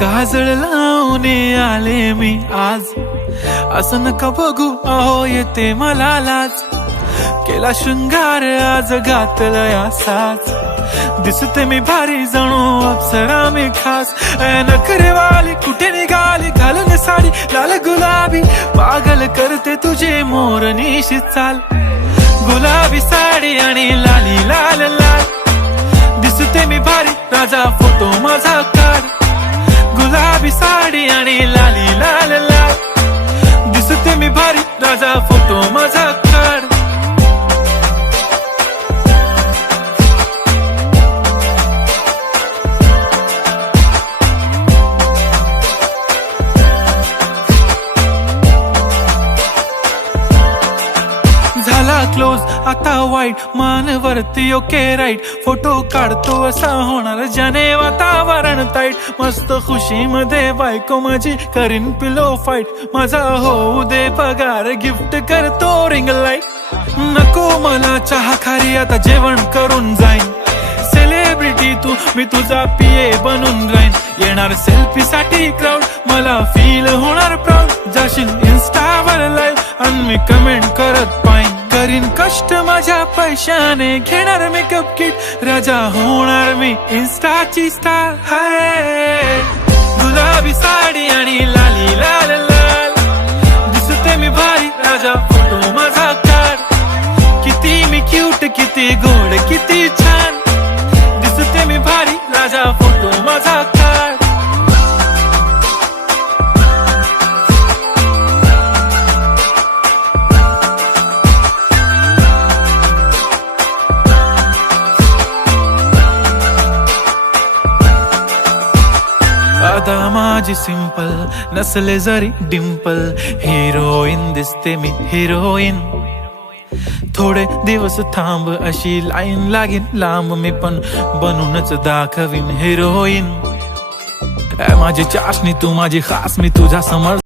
काजळ लावून आले मी आज, असं नका बघू अहो येते मला लाज. केला शृंगार आज घातला असाच, दिसते मी भारी जणू अप्सरा मी खास. नखरेवाली कुठे निघाली घालून साडी लाल गुलाबी, पागल करते तुझे मोरनीशी चाल. गुलाबी साडी आणि लाली लाल लाल, दिसते मी भारी राजा फोटो माझा काढ. गुलाबी साडी आणि लाली लाल लाल, दिसते मी भारी राजा फोटो माझा काढ. झाला क्लोज आता वाईट, मान वरती ओके राईट. फोटो काढतो असा होणार ज्याने वातावरण ताईट. मस्त खुशी मध्ये बायको माझी करीन पिलो फाईट. माझा होऊ दे पगार गिफ्ट करतो रिंग लाईट. नको मला चहा खारी आता जेवण करून जाईन. सेलिब्रिटी तू मी तुझा पिये बनून राहीन. येणार सेल्फी साठी क्राऊड मला फील होणार प्राऊड. जाशील इन्स्टावर लाईव्ह आणि मी कमेंट करत पाईन. करीन कष्ट माझ्या पैशाने घेणार मेकअप किट. राजा होणार मी इन्स्टाची स्टार. हाय गुलाबी साडी आणि लाली लाल लाल, दिसते मी भारी राजा फोटो माझा काढ. किती मी क्यूट किती गोड किती छान, दिसते मी भारी राजा फोटो माझा काढ. आता माझी सिंपल नसले जरी डिंपल, हिरोईन दिसते मी हिरोईन. थोडे दिवस थांब अशी लाईन लागेल लांब, मी पण बनूनच दाखवीन हिरोईन. माझी चाशनी तू माझी खास, मी तुझ्या समोर